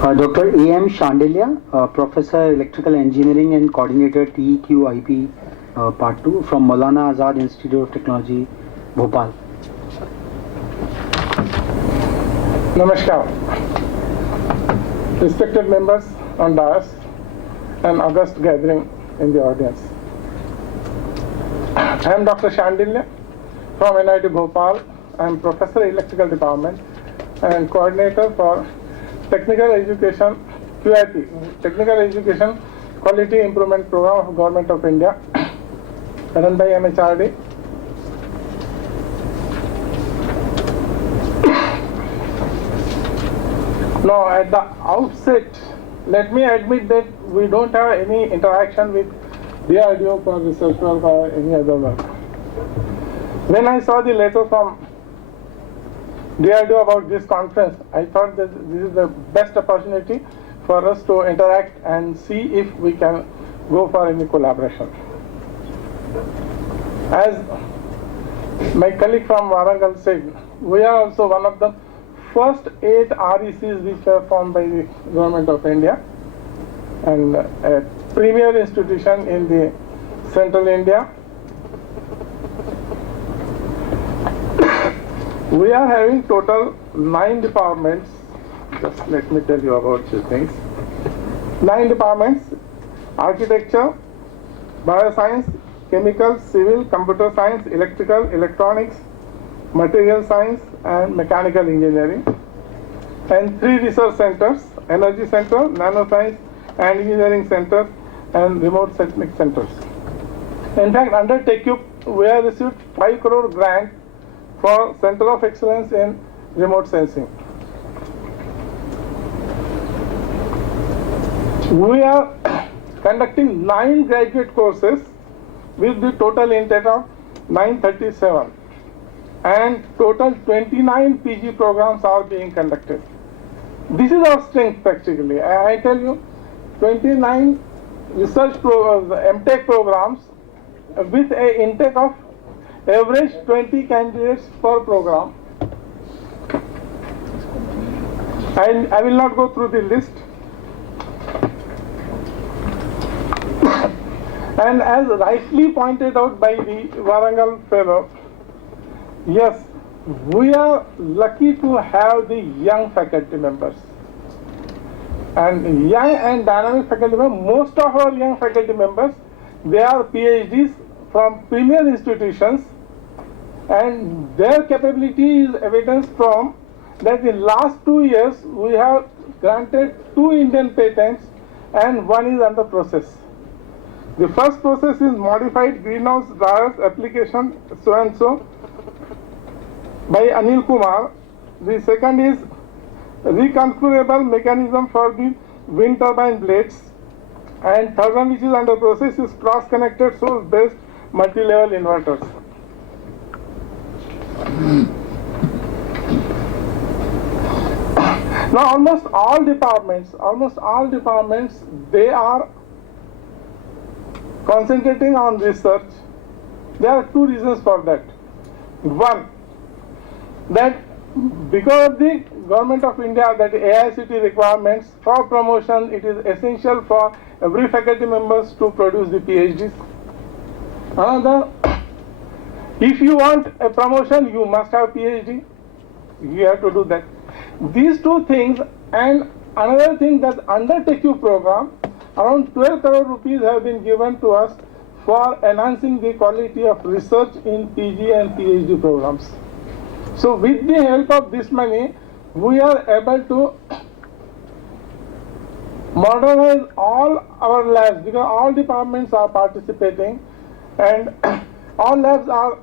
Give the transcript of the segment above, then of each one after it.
Dr. A.M. Shandilya, Professor Electrical Engineering and Coordinator TEQIP Part 2 from Maulana Azad Institute of Technology, Bhopal. Namaskar. Respected members on dais and august gathering in the audience. I am Dr. Shandilya from NIT Bhopal. I am Professor Electrical Department and Coordinator for Technical Education QIP, Technical Education Quality Improvement Program of Government of India, run by MHRD. Now, at the outset, let me admit that we don't have any interaction with DRDO for research work or any other work. When I saw the letter from DRDO about this conference, I thought that this is the best opportunity for us to interact and see if we can go for any collaboration. As my colleague from Warangal said, we are also one of the first 8 RECs which were formed by the Government of India and a premier institution in the Central India. We are having total 9 departments. Just let me tell you about these things. 9 departments: architecture, bioscience, chemical, civil, computer science, electrical, electronics, material science and mechanical engineering, and 3 research centers: energy center, nanoscience and engineering center and remote sensing centers. In fact, under TechUp, we have received 5 crore grant for Center of Excellence in Remote Sensing. We are conducting 9 graduate courses with the total intake of 937 and total 29 PG programs are being conducted. This is our strength practically. I tell you, 29 research MTech programs with an intake of average 20 candidates per program. And I will not go through the list. And as rightly pointed out by the Warangal fellow, yes, we are lucky to have the young faculty members. And young and dynamic faculty members, most of our young faculty members, they are PhDs from premier institutions, and their capability is evidenced from that in last 2 years we have granted 2 Indian patents and 1 is under process. The first process is modified greenhouse dryers application so and so by Anil Kumar. The second is reconfigurable mechanism for the wind turbine blades, and third one which is under process is cross-connected source-based multi-level inverters. Now almost all departments, they are concentrating on research. There are 2 reasons for that. One, that because of the Government of India, that AICTE requirements for promotion, it is essential for every faculty members to produce the PhDs. Another, if you want a promotion, you must have PhD. You have to do that. These 2 things, and another thing that under TechU program, around 12 crore rupees have been given to us for enhancing the quality of research in PG and PhD programs. So with the help of this money, we are able to modernize all our labs, because all departments are participating and all labs are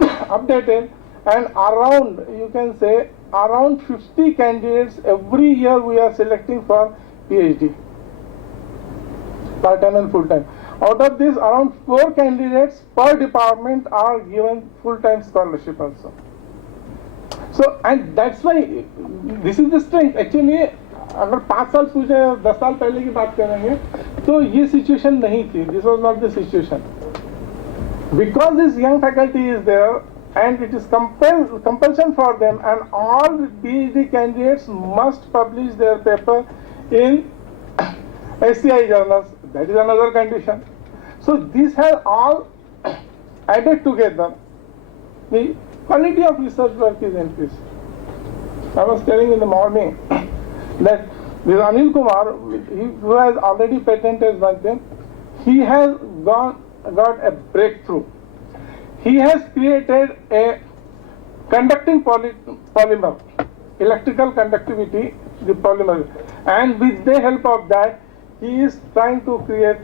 updated, and around, you can say, around 50 candidates every year we are selecting for PhD, part-time and full-time. Out of this, around 4 candidates per department are given full-time scholarship also. So, and that's why this is the strength. Actually, अगर 5 साल पूछे 10 साल पहले की बात करेंगे तो ये situation नहीं थी. This was not the situation. Because this young faculty is there, and it is compulsion for them, and all PhD candidates must publish their paper in SCI journals. That is another condition. So this has all added together. The quality of research work is increased. I was telling in the morning that this Anil Kumar, who has already patented one thing, he has got a breakthrough. He has created a conducting polymer, electrical conductivity, the polymer, and with the help of that, he is trying to create,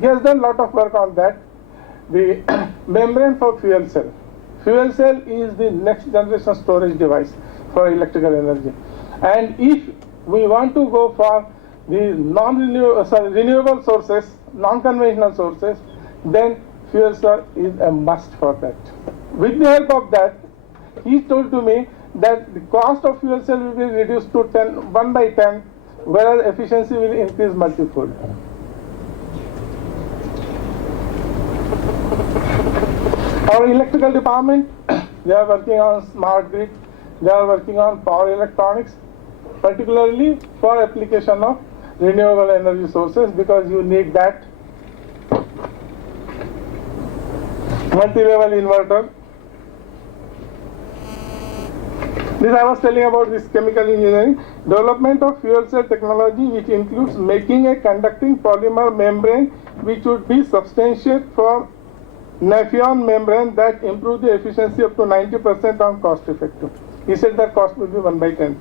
he has done a lot of work on that, the membrane for fuel cell. Fuel cell is the next generation storage device for electrical energy. And if we want to go for the renewable sources, non-conventional sources, then fuel cell is a must for that. With the help of that, he told to me that the cost of fuel cell will be reduced to 1 by 10, whereas efficiency will increase multifold. Our electrical department, they are working on smart grid, they are working on power electronics, particularly for application of renewable energy sources, because you need that multi-level inverter. This I was telling about this chemical engineering. Development of fuel cell technology, which includes making a conducting polymer membrane which would be substantiate for Nafion membrane that improve the efficiency up to 90% on cost effective. He said that cost will be 1 by 10.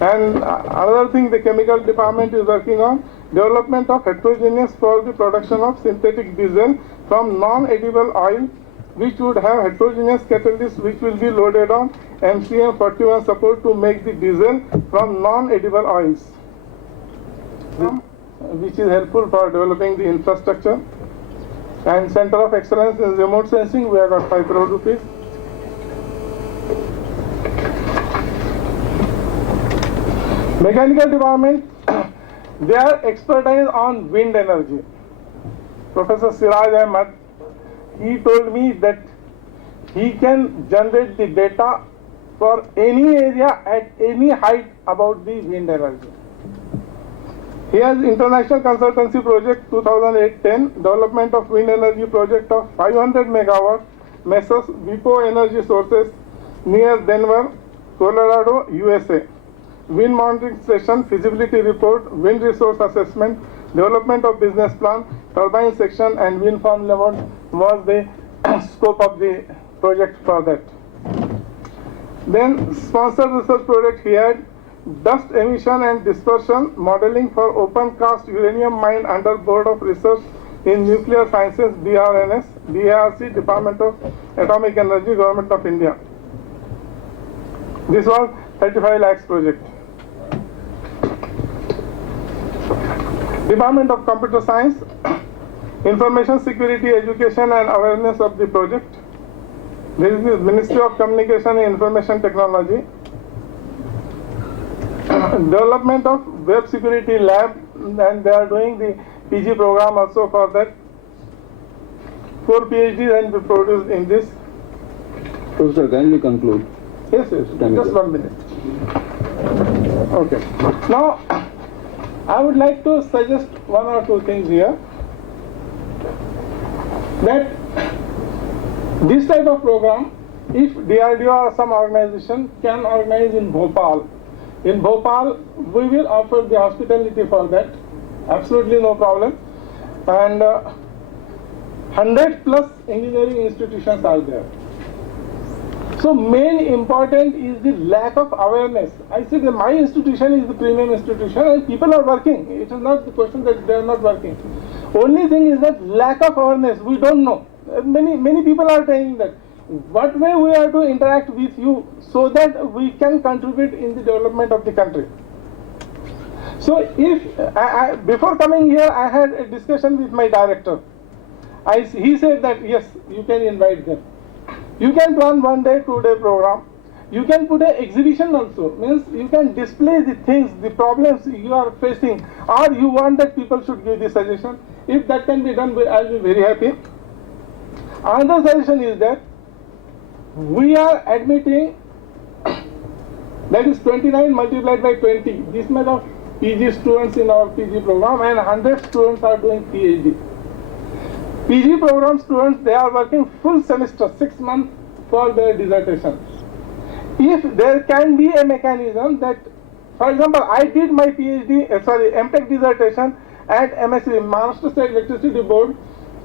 And another thing the chemical department is working on, development of heterogeneous for the production of synthetic diesel from non-edible oil, which would have heterogeneous catalyst which will be loaded on MCM 41 support to make the diesel from non-edible oils, which is helpful for developing the infrastructure. And Center of Excellence in Remote Sensing, we have got 5 crore rupees. Mechanical department, they are expertise on wind energy. Professor Siraj Ahmed, he told me that he can generate the data for any area at any height about the wind energy. He has international consultancy project 2008-10, development of wind energy project of 500 megawatt, Messrs. Vipo Energy Sources near Denver, Colorado, USA. Wind monitoring station, feasibility report, wind resource assessment, development of business plan, turbine section and wind farm level was the scope of the project for that. Then sponsored research project he had, dust emission and dispersion modeling for open cast uranium mine under Board of Research in Nuclear Sciences, BRNS, DARC, Department of Atomic Energy, Government of India. This was 35 lakhs project. Department of Computer Science, Information Security Education and Awareness of the project. This is the Ministry of Communication and Information Technology. Development of Web Security Lab, and they are doing the PG program also for that. 4 PhDs and be produced in this. Professor, can you conclude? Yes, just 1 minute. Okay. Now, I would like to suggest 1 or 2 things here. That this type of program, if DRDO or some organization can organize in Bhopal, we will offer the hospitality for that. Absolutely no problem. And 100 plus engineering institutions are there. So main important is the lack of awareness. I say that my institution is the premium institution and people are working. It is not the question that they are not working. Only thing is that lack of awareness. We don't know. Many people are saying that. What way we are to interact with you so that we can contribute in the development of the country. So if before coming here, I had a discussion with my director. He said that yes, you can invite them. You can plan 1 day, 2 day program. You can put an exhibition also. Means you can display the things, the problems you are facing, or you want that people should give the suggestion. If that can be done, I'll be very happy. Another suggestion is that we are admitting, that is 29 multiplied by 20, this much of PG students in our PG program, and 100 students are doing PhD. PG program students, they are working full semester, 6 months for their dissertation. If there can be a mechanism that, for example, I did my MTech dissertation at MSc, Maharashtra State Electricity Board,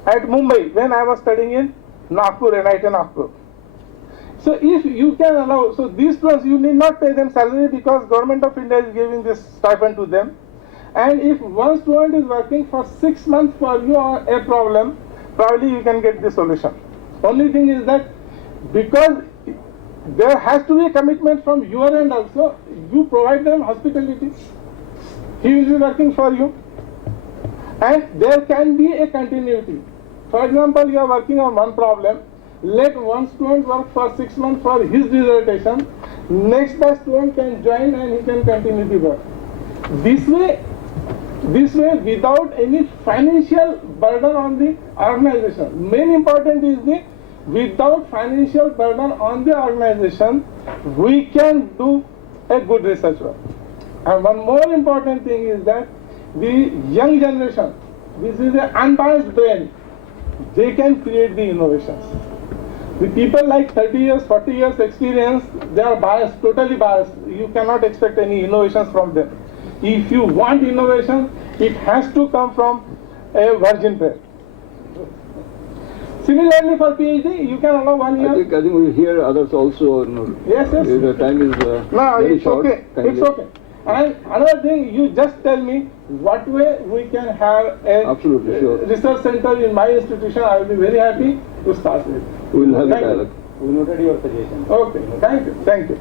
at Mumbai when I was studying in Nagpur, NIT Nagpur. So if you can allow, so these students, you need not pay them salary because Government of India is giving this stipend to them. And if one student is working for 6 months for you or a problem, probably you can get the solution. Only thing is that because there has to be a commitment from your end also, you provide them hospitality. He will be working for you. And there can be a continuity. For example, you are working on one problem, let one student work for 6 months for his dissertation, next batch student can join and he can continue the work. This way without any financial burden on the organization. Main important is the without financial burden on the organization, we can do a good research work. And one more important thing is that the young generation, this is an unbiased brain, they can create the innovations. The people like 30 years, 40 years experience, they are biased, totally biased. You cannot expect any innovations from them. If you want innovation, it has to come from a virgin brain. Similarly for PhD, you can allow 1 year. I think we hear others also. Yes. The time is No, very it's short. okay. It's okay. And another thing, you just tell me what way we can have a Absolutely, sure. research center in my institution. I will be very happy to start with. We will have a Thank you. dialogue. We noted your suggestion. Okay, thank you.